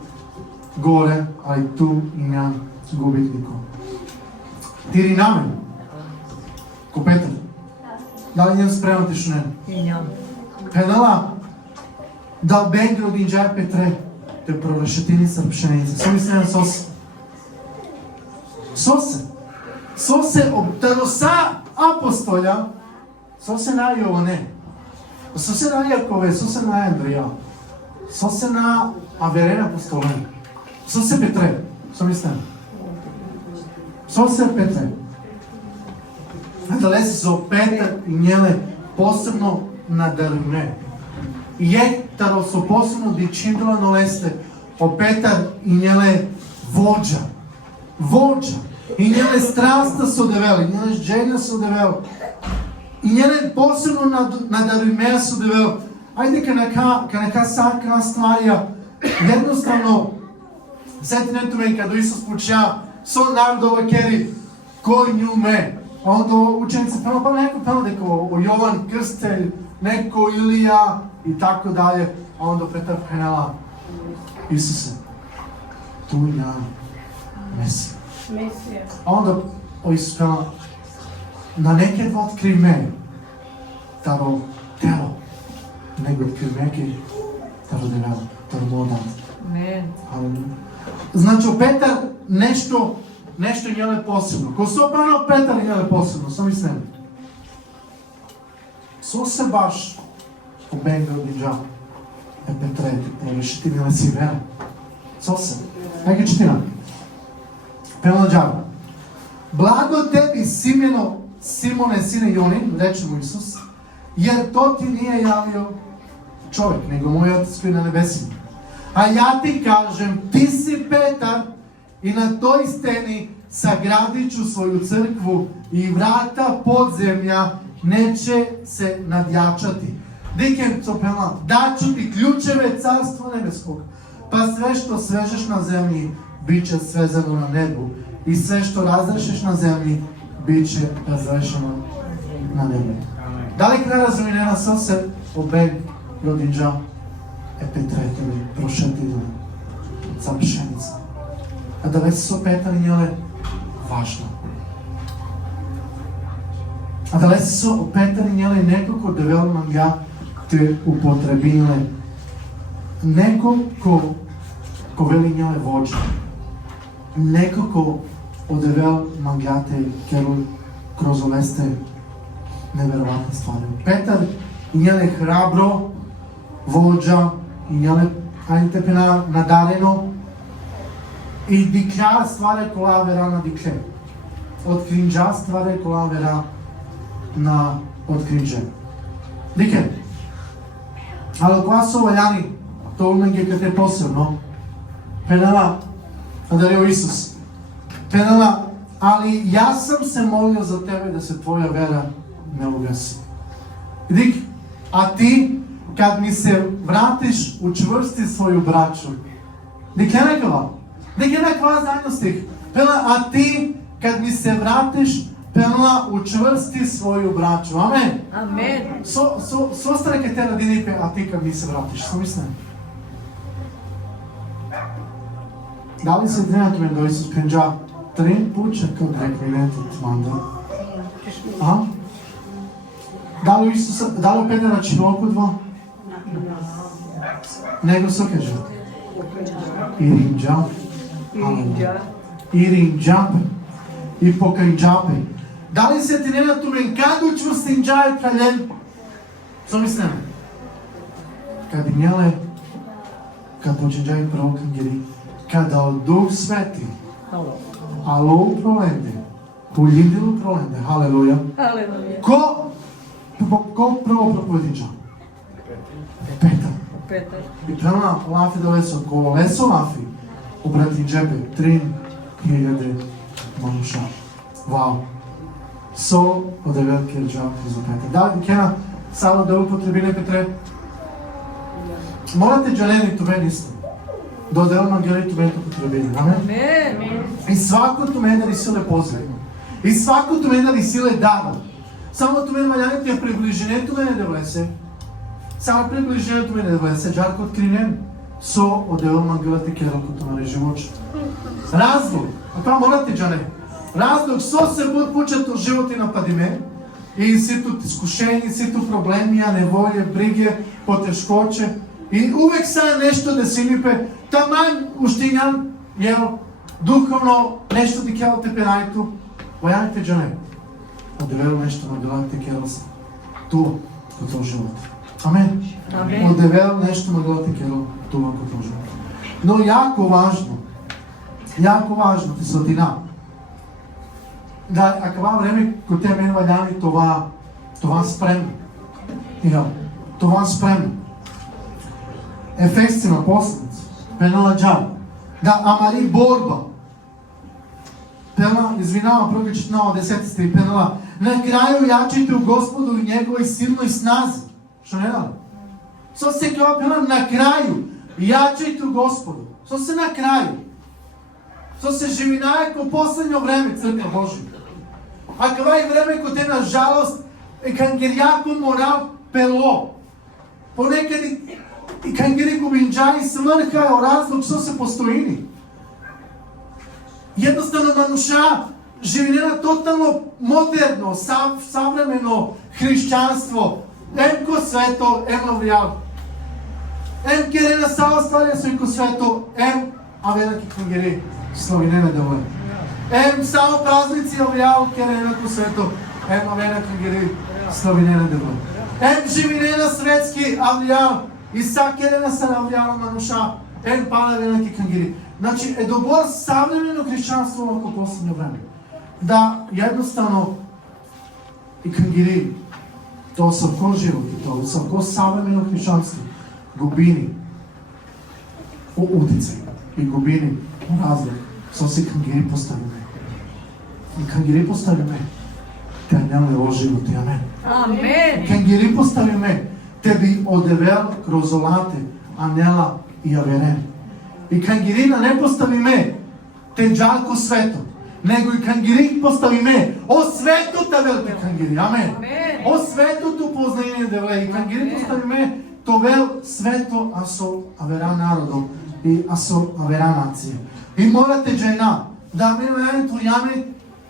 горе, али ту ням губит нико. Тири намен. Ко Петар. Дали ням спремате шо не? пенала да бенги од инџај Петре, те прорешетини са пшеница. Со мислен сосе. Сосе обтароса апостолја, сосе на Јоване, сосе на Јакове, сосе на Андрија, сосе на Аверена апостолен, сосе Петре, со мислен. Сосе Петре. Дали се со Петар и Неле посебно надарме. И таро со посебно дичиндила но лесте о Петар и Неле воđа. И Неле страста со девел, и Неле želja со девел. И Неле посебно надарме со девел. Ајде ка нека сакра стварија. Едноставно сетинето ме каде Исус поча со народова кери кој њуме. Onda učenici prvo pa neko pelo neko o Jovan Krstelj, neko Ilija i tako dalje, a onda Petar penala Isuse, tu ja Mesija. A onda o Isus penala na neke dva otkriv me taro telo, nego otkriv meke taro develo, taro modat. Znači o Petar nešto njele posebno. Ko so pano Petar njele posebno, sam mislim. So se baš obenga od inđa. Petre, prorešiti njele si vera. So se. Ega četina. Peno džava. Blago tebi, Simone, sine Jonin, reče mu Isus, jer to ti nije javio čovjek, nego moj Otac koji je na nebesima. A ja ti kažem, ti si Petar, i na toj steni sagradit ću svoju crkvu i vrata podzemlja neće se nadjačati. Dikem copela, daću ti ključeve carstva nebeskog, pa sve što svežeš na zemlji, bit će svezano na nebu. I sve što razrešeš na zemlji, bit će razrešeno na nebu. Da li ne razumijena se obeg rodinđa epitretili, prošetili sa pšenica. A da li se Petar i Njele važno. A da li se Petar i Njele nekako develo nam ja te upotrebile. Neko ko veli Njele vođa. Neko ko odevel mangjate keru kroz oveste neverovatne stvari. Petar i Njele hrabro vođa i Njele ajde pena nadareno i dikľa stvare kola vera na dikľe. Od krinđa stvare kola vera na od krinđe. Dike. Ali koja su valjani, to umenge kad je posebno, penala, podario Isus, penala, ali ja sam se molio za tebe da se tvoja vera ne ugasi. Dik, a ti, kad mi se vratiš, učvrsti svoju braću. Dik je nekala? Dik je nekala zajedno stih. Penala, a ti, kad mi se vratiš, penala, učvrsti svoju braću. Amen. Amen. So ostane kad te radinipe, a ti kad mi se vratiš. Što mislim? Da li se trenutno da Isus penđa trem puče kao prekvinetit manda? A? Da li penjera činoku dva? Nego se kaže. Irinđape. I pokajđape. Da li se ti nema tumen kad učvrsti inđaje kraljen? Što mislim? Kad injele, kad počinđaje prokangeri, kada Duh Sveti, alo prolende, u ljidilu prolende, haleluja. Ko prvo propovediča? Petar. I prema lafi do leso, ko leso lafi, ubrati džepe, 3000 manuša. Wow. So od velike džape za Petar. Da li kena samo da upotrebine Petre? Morate džaleni tu meni isto. Do delno gledajte meni to potrebili. Amen? I svako tu meni sile pozivno. I svako tu meni sile dava. Само tu meni valjanite je približenetu mene da влесе. Само приближението ми да влесе. Жарко откринен. Со отделно гledate кералкото на живоч. Разлог. А това молате, Джане. Разлог со се будпучето животи нападиме. и сето искушени, сето проблеми, неволje, бриге, потешкоче. И увек са нешто да си мипе, таман уште ням, духовно нешто ти кела те пенајту, вајаните джане. Одевело нешто на делате кела са. Туа, кото живот. Амен. Одевело нешто на делате кела, туа, кото живот. Но јако важно ти сотина. Да, акава време кој те мен вајани това спремно. Това спремно. Ефестина посланица, пенала джаба. Да, амари борба. Пенала, извинавам, први четнала 10 стих, пенала. На крају јачите у Господу и Неговој силној снази. Што не дали? Со се кава пенала, на крају јачите у Господу. Со се на крају. Со се живинае ко последно време, црква Божија. А кава и време ко те, на жалост, кангерјако морал пело. Понекади и кангери губинджаи сврха о разлог што се постоини. Jednostavno manuša живинена тотално модерно, savремено христијанство, ко свето, авријал. Керена сава стварија со ко свето, авенаки кангери славинена девој. Само празници авријал, керена ко свето, авена кангери славинена девој. Живинена светски авријал, и сакерена се навјала мануша, палевенаки кангери. Значи, добро savремено христијанство во последно време. Да, jednostavno и кангери, тоа со ко живот, тоа со ко savремено христијанство, губини о утицај и губини о разлог, со се кангери поставиме. И кангери поставиме, те нема во живот, амен. Амен. Кангери поставиме, те би одевел кроз олате, анела и аверен. И кангирина не поставиме те джалко свето, него и кангири поставиме о светото велики кангири. Амен. О светото познање девле. И кангири поставиме то вел свето асо аверан народом и асо аверан нација. И морате жена да мине тујаме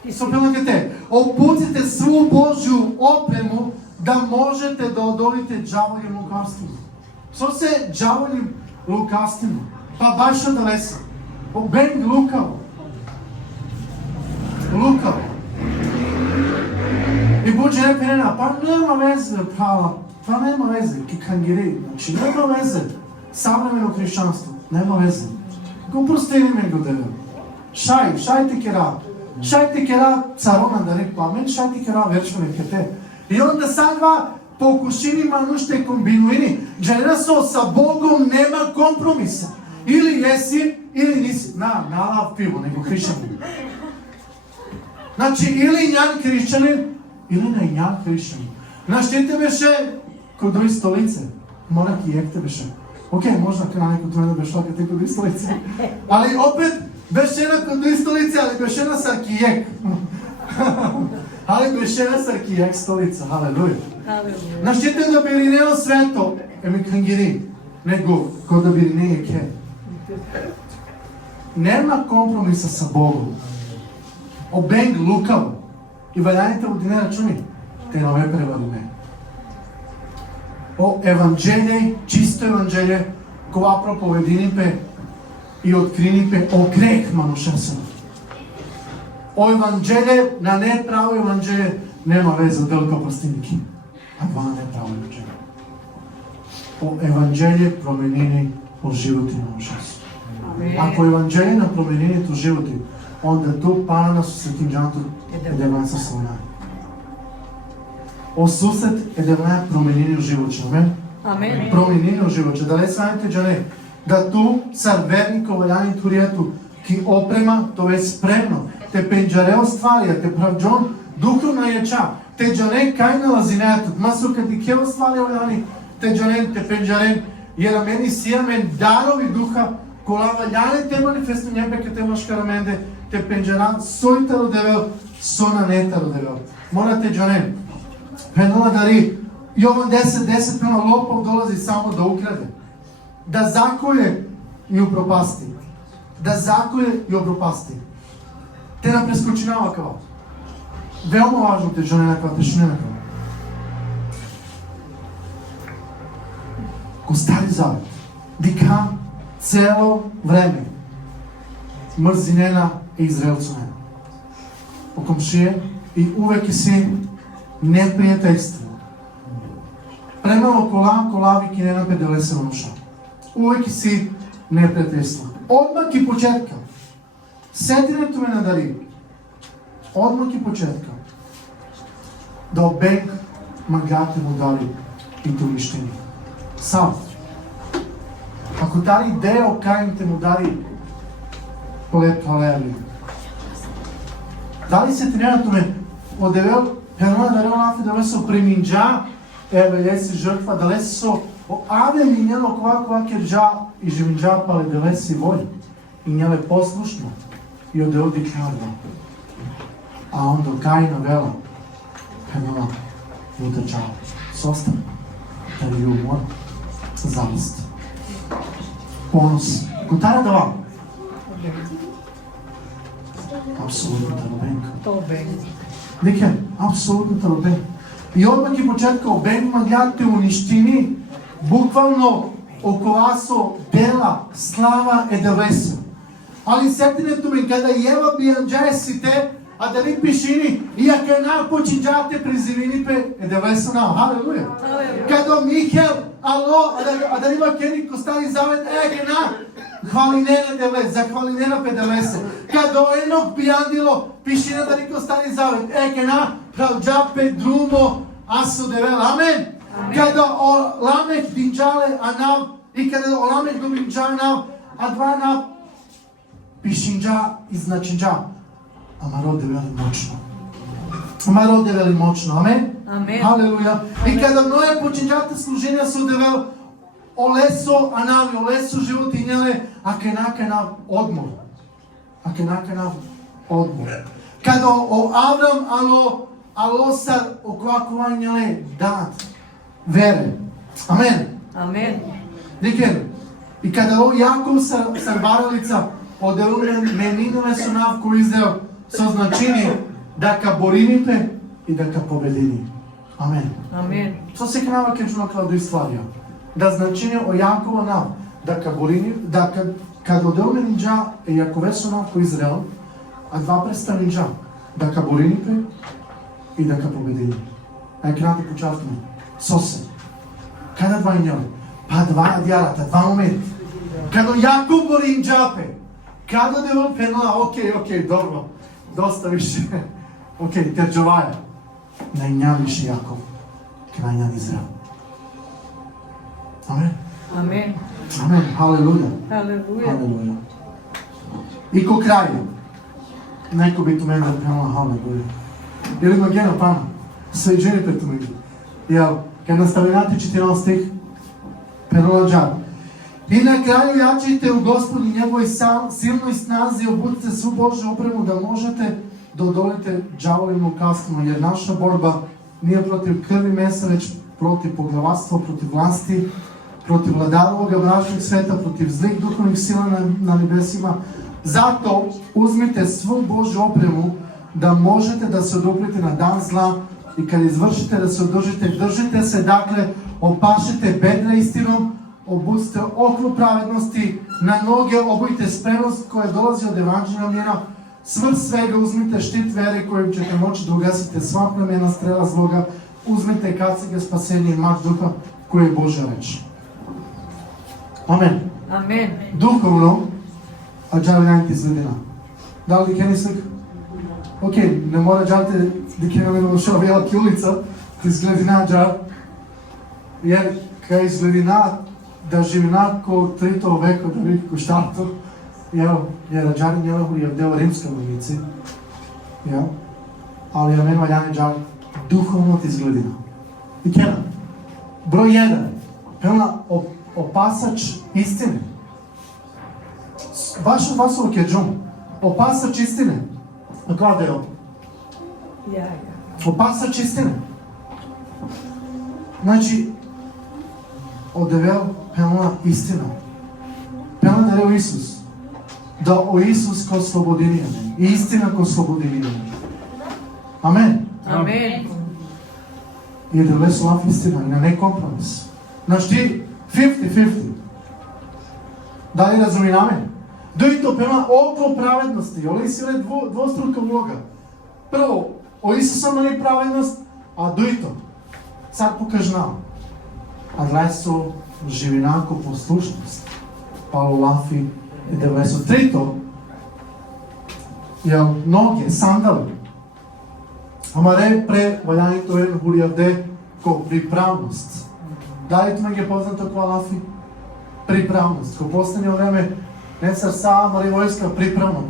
и сопелакате. Опуците сву Божју опрему да можете да одолите џаволјим лукавството. Со се џаволјим лукавството? Па баш да леса. Бен лукаво. Лукаво. И Божја не пенена, па нема везе, па нема везе, ки кангери, значи нема везе. Savремено христијанство, нема везе. Го простени ме го деве. Шајте кера царона да рек памет, шајте кера вечно некете. И онда садва покушини мануште комбинуини, дженера со Богом нема компромиса. Или еси, или ниси. Налав пиво, него христијанин. Значи, или њан христијанин, или не њан христијанин. Знаеш, те беше кod други столице. Мора кијек те беше. Океј, можда кај на некој тоа да беше кај те кod други столице. Али опет беше на кod други столице, али беше на саркијек. Али беше на саркијек столица. Халелуја. Знаеш, те да беринео свето, еми кангири, него кod да беринео ке. Нема компромиса со Богом. Обенг лукаво. И вајаните во дина рачуни, те нове преводиме. О еванđelje, чисто еванđelje, кога проповединипе и откринипе о грех манушесено. О еванđelje, на неправо еванđelje, нема веза делка простиники. А два неправо еванđelje. О еванđelje променини о животи манушесено. Ако еванđelje на променението животи, onda tu pana su se tinđantu edevanca slona. O susret edevanca promenini u živoće. Amen. Promenini u živoće. Da li svanite džane? Da tu car vernika valjani turijetu ki oprema, to je spremno. Te penđareo stvarija, te pravđon duhovna ječa. Te džane kaj nalazinetu. Masu kad i kjelo stvarija valjani, te džane, te penđaren, jer meni sijamen darovi duha, кола ваљане те манифесту њембе те машкараменде, те пенџеран сојта родевел, сона нета родевел. Морате джонен. Пенала дари, Јован 10:10 пена лопов долази само да украде. Да заколе и упропасти. Да заколе и упропасти. Те на прескочинава као. Веома важно те джонена као, те шунена као. ко Стари Завет, дека цело време мрзинена е Израелцуне. По комшија и увеќе си непријателство. Премало колави кинена педелесе онуша. Увеќе си непријателство. Одмак и почетка. Сетирето ме надари. Одмак и почетка. Да обег магате му дали и то миштени. Сам. Ако тари део кајните му дари полет халели. Дали се тренато ме одевел пена дарел нафи да се преминджа еве се жртва да се со аве минело кова керджа и живинджа пале да се воли и неле послушно и одел дикнадва. А он до Каина вела пена утечал. Состав дали умор завист. Понос. Котара да вам? Апсолутно таробенка. Дека, апсолутно таробенка. И одмак и почетка обег магијате уништини, буквално около со дела, слава е да весел. Али сетинето ми када Ева бијанджаесите, а да ви пишини, иака една починджате призивините е да весел. Халелуја. Када Михел, ало, а да има кени ко Стари Завет, една хвалинена деве, захвалинена педалесе. Када Енок бијандило, пишина да ко Стари Завет, една правджапе друмо, асо девел. Амен. Када Ламек динджале анав, и када Ламек добинджа анав, а два анав, пишинджа и значинджа. Ама родевели мочно. Амен? Амен. Халелуја. И када Ноја починджате служенја со девел, олесо анави, олесо животинјеле, а кена одмор. Када о Аврам, ало сар оквакувањеле дат. Вере. Амен. Дикен. И када о Јаков сар баралица, оделуме менинуве со нав кој издел со значение дека борините и дека победини. Амен. Со се канава кечуна кладу историја. Да значение о Јакова нав, дека борини, дека када оделуме нинджа е Јакове со нав кој Израел, а два представнича, дека борините и дека победини. Екранати почавтаме. Со се. Када два инјали? Па два дјарата, два моменти. Када Јаков бори инджапе, када девол пенала, окей, добро, доста више, окей, терджоваја, најњан више Јаков, најњан Израел. Амен, халелуја. И ко крај, неко би тумен да пенала, халелуја. Или магена пана, се жени пред тумен. Јел, кај наставената 14 стих, пенала джар. И на крају јачите у Господи неговој силно и снази, обудите су Божја опрему да можете да одолите џаволим лукавството, јер наша борба nije protiv krvi mesa, već protiv poglavarstva, protiv vlasti, protiv vladara ovoga mračnog sveta, protiv zlih duhovnih sila na nebesima. Zato uzmite svu Božju opremu da možete da se oduprite na dan zla i kad izvršite da se održite, držite se, dakle, opašite bedra istinom, obudite okru pravednosti, na noge obujte spremnost koja dolazi od evanđelja mira, svrh svega uzmite štit vere kojim ćete moći da ugasite sva plemena strela zloga, uzmite kacige spasenje i mač duha koji je Božja reč. Amen. Duhovno, a džavljanjte izvedena. Da li keni slika? Ok, ne mora džavte da keni došao veliki ulica, da izgledina džav, jer kaj izgledina da živina ko 3. veka da vidi ko štartu, jer džari njelehu je deo rimska vojnici, ali ja meni valjane džar duhovno ti izgledina. I kena, broj 1, pelna opasač istine. Baš vas ovo keđom, opasač istine. A kada je ovo? Opasač istine. Znači, odevel pelna istina. Pelna da je o Isus. Da o Isus ko slobodinija. I istina ko slobodinija. Amen. Amen. I da lesu laf istina i na ne kompromis. Znaš ti, 50-50. Дали разуминаме? Дојто пема около праведности, оле си двострука влога. Прво, о Исуса мали праведност, а дојто цар покажнава. А длесо живинако послушност. Пало лафи и девесо. Трето, ја ноге, сандали. Ама ре пре вајањето е хулијавде ко приправност. Дали туме ги познато која лафи? Приправност. Ко последње време не срца, ама ре војска приправно.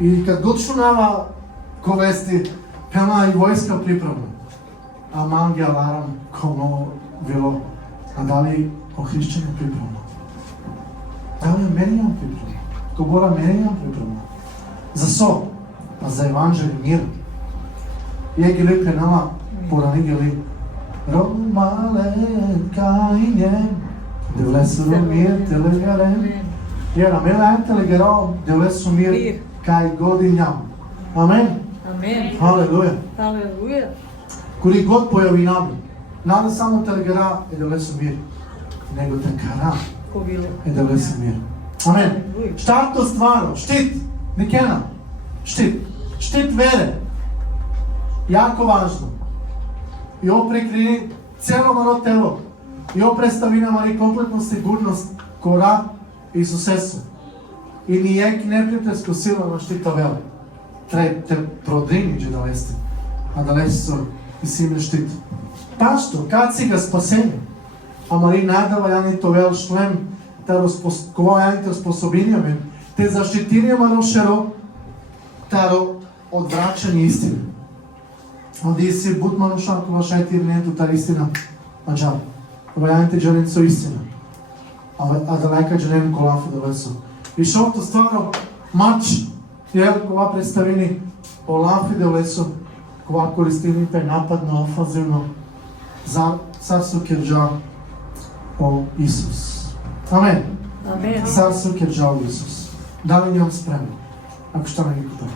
И kad god šunava ko vesti, pema i vojska pripravna. A mangi alarm ko ono bilo. A da li o hrišćanju pripravno? Da li je menijam pripravno? Ko gora menijam pripravno? Za so? A za evanđelj mir. Je gili pre nama porani gili Romalen kajnje Devlesu mir telegarem Jer amela telegarom Devlesu mir kaj godinjam. Amen. Amen. Halleluja. Halleluja. Коли God појави нами, нада само телегара е да лесо мир, него текара е да лесо мир. Амен. Штарто стваро, штит, никена, штит вере, јако важно. И опрекри цело маро тело, и опрестави на мари комплетно сигурност кора Исусесо. И нијек непријателско сила на штита веле. Те продрини да лесте, а да лесо и си име штит. Пашто, кад си га спасени, а мари надава јани вел шлем, кова јаните способињаме, те заштитини маро шеро, таро одврачани истини. Оди си бутману шакова шајтир нето тар истина, маđал. Кова јаните джанен со истина, а далека джанен колафу да весо. И шото стваро мач, јер кова представини Олафи да лесо, кога користимите нападно, офазивно за царство керджа о Исус. Амен. Амен. Царство керджа о Исус. Дали нямам спремно? Ако што не ги купам.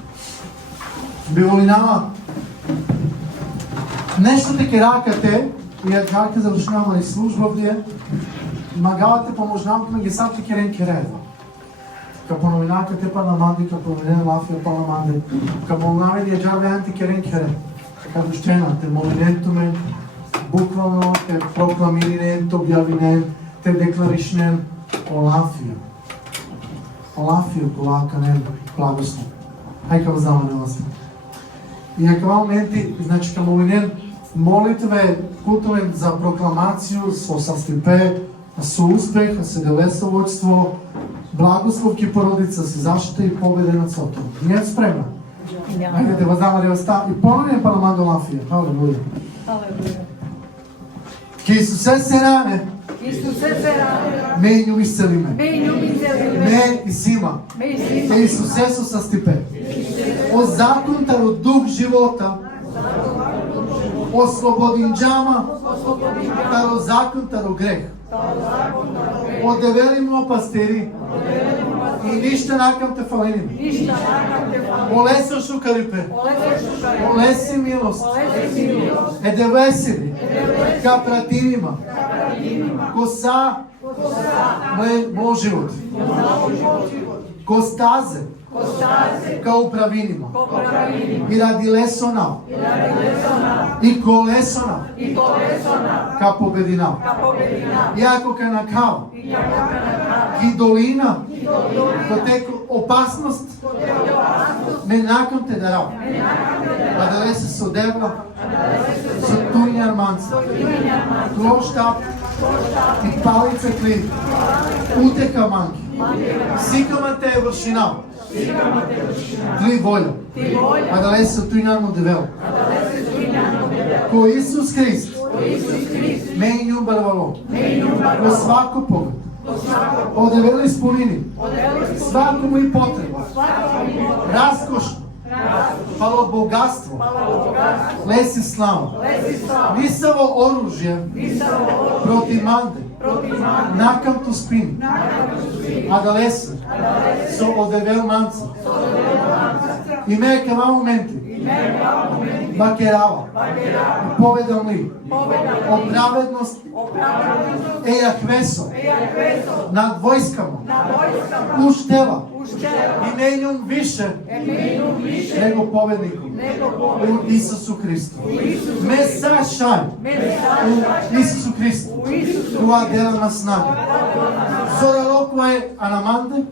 Би волинава нешто те ке ракате и ја гарке завршнама и служба вдие, магавате поможнамки ме ги сати керен кередва. Ка поновинака те парламанди, ка поновинен лафија парламанди, ка молнаве ја джаве антикерен керен. Ка душтена, те молинентумен, буквално те прокламиринен, те објавинен, те декларишнен Олафија. Олафија колаканен благослов. Хајка взнамане вас. И на кава моменти, значи ка молинен, молитве култовен за прокламацију со састипе, со успех, со делесовојство, благослов ки породица се заштита и победе над Сотом. Не е спремна. Ајде да вознамали оста и поновен парламент до Лафија. Халелуја. Халелуја. Ке Исусе се ране. Ме и њу исцелиме. Ме и сима. Ке Исусе со састипе. О закон таро дух живота. Ослободин джама. Таро закон таро грех. Одевели му пастери и ништа накам те фалини. Олесо шукарипе. Олеси милост. Едевеси ли. Ка пратинима. Коса мој живот. Костазе. Ка управинима. И ради лесона. И колесона. Ка победина. Иако ка накава. И долина. Котеко опасност. Не накам те дарав. А да лесе со дебла. Со туни арманца. Клоштап. И палица кли. Утека манки. Сикама те е вршина. Тли волја. А да лесе со туни армо девел. Ко Исус Христ. Ме и њу барвало. Во свако поглед. Одевели исполнини. Свако му и потреба. Раскошно. Фало богатство. Леси слава. Нисаво оружје. Против манде. Накамто спин. А да лесе. Со одевел манца. И ме е кава моменти. Бакерава. Поведам ли? О праведност е Јахвесо над војскамо. Уштева. И нејнум више него поведником. У Исусу Христу. Месашај у Исусу Христу. Тоа делама снага. Зоралоква е анаманде.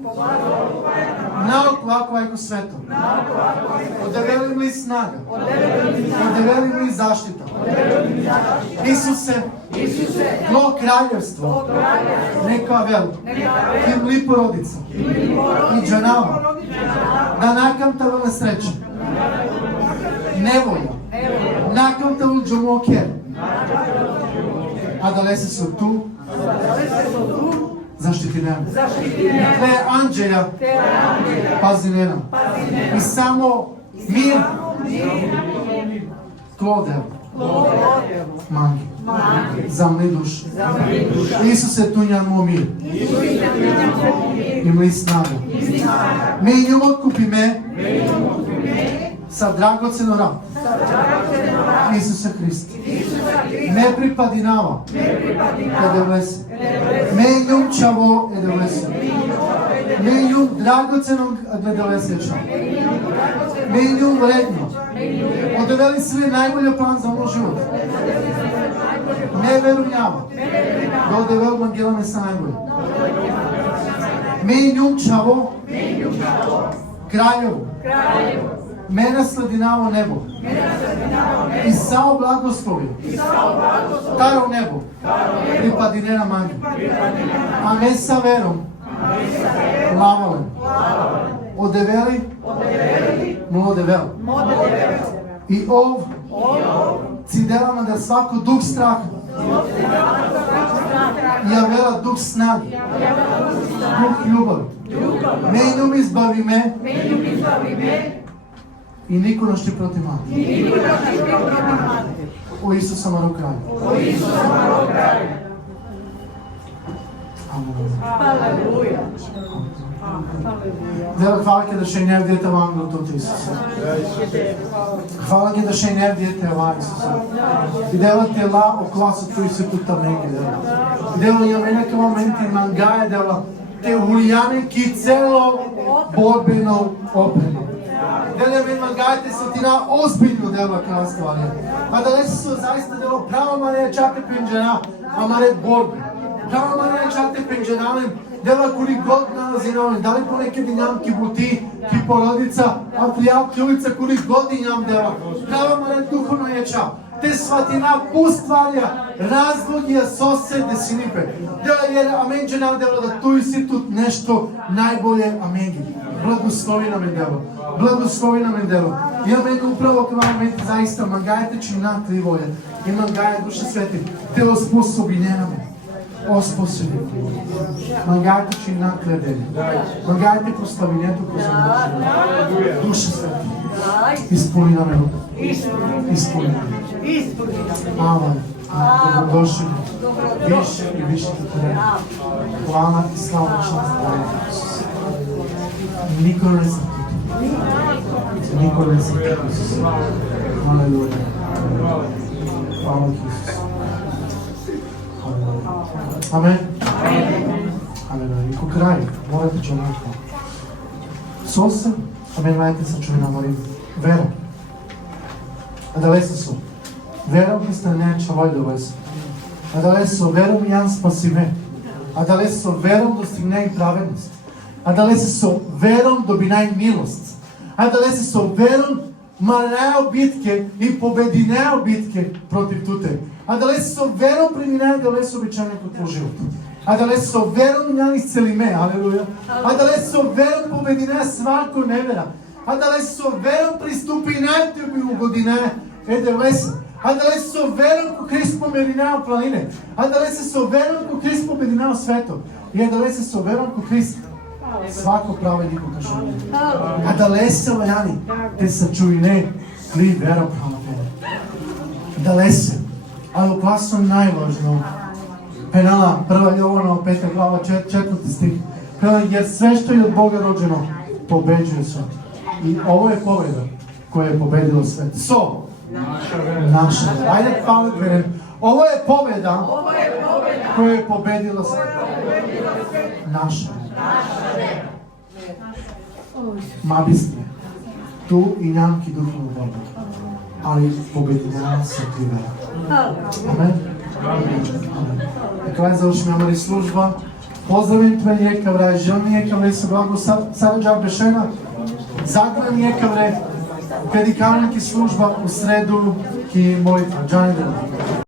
Наокваква е го свето. Одевелим ли снага? Одевелим ли заштита? Исусе, но краљевство, нека вел, им ли породица, и джанава, да накамта во несреќа, невоја, накамта во джумокер, а дале се со ту, заштитинена. Тле анđеја, пазинена. И само мир, тлодел. Манги. Замли душ. Исусе туњан мо мир. Им ли снага. Ме и njom откупи ме са драгоцено раб. Исусе Христ. Не припадинава. Еде влесе. Ме и njom чаво еде влесе. Ме и njom драгоцено гледа влесеча. Ме и njom вредно. Одевели све најболје план за мој живот. Не верујава. Да одевел мангела не са најболје. Ме и njom чаво крајево. Мене сладинаво небо. И сао благослови. Таро небо. Припадинена манги. А не са вером. Лавален. Одевели. Но одевел. И ов. Циделама да свако дух страх. Јавела дух снаги. Дух љубави. Мејнум избави ме. И никој ще против мене. О Исуса Маро крај. Алелуја. Дела, хвала ке да ще не вдиете Евангелието от Исуса. Хвала ке да ще не вдиете ова Исуса. И дела те ла окласото и се тута мене. И дела ја мене ке моменти мангаје дела те улијане ки цело борбено опрено. Дела мен мангајте се тина озбиљно дела кралствалија. А да не се заиста дела право Марија чате пенџена, а Марет борби. Право Марија чате пенџенален, дела коли год налазинавен, дали понекаде ням ки бути, ки породица, а пријавки улица коли годи ням дела. Право Марет духовно јача. Те сватина пустварја, разлогија сосе десинипе. Дела јере аменџена дела да туј си тут нешто најболje аменги. Благослови нам дело. Благослови нам дело. И амен управо кога момент заиста мангајте чина кривоје. И мангаје душа свети. Те оспособи ненаме. Оспособи. Мангајте чина кледени. Мангајте прославињето кој се може. Душа свети. Исполни наме рука. Исполни. Ама. Добродошли. Више и више те Хвала и слава Исус. Никој не се Никој не се Исус. Алелуја. Хвала ти Исус. Амен. Алелуја. И ко крај, морате човека. Соса, амен мајте се човека морим. Вера. А да леса со. Верам ке сте не човој да леса. А да леса со верам јан спасиме. А да леса со верам достигне и праведност. А да леса со вером добинај милост. А да леса со вером марај битке и побединеа битке против туте. А да леса со вером преминај да леса обичањето твој живот. А да леса со вером ја исцелиме, алелуја. А да леса со вером побединеа свако невера. А да леса со вером приступи најтеби угодинеа еде леса. А да леса со вером ко Христ померинеа планине. А да леса со вером ко Христ побединеа свето. И да леса со вером ко Христ свако право никога кажуваме. А да леса лајани, те са чуине, ли вера право. Да леса. А опасно најважно. Пенала, 1 Јована, 5 глава, 4 стих. Каде јер све што е од Бога роđено, побеđuje свет. И ово е победа која е победила свет. Со Наша вера. Ајде палет верен. Ово е победа која е победила свет. Наша вера. Маби сме. Ту и нямки духовна борба. Али побединава се ти вера. Амен. Така е завършим амари служба. Поздравим тве Јекавре, жълни Јекавре се благо сараджа бешена. Заглем Јекавре, педикалники служба у среду ки молитва. Джаниден.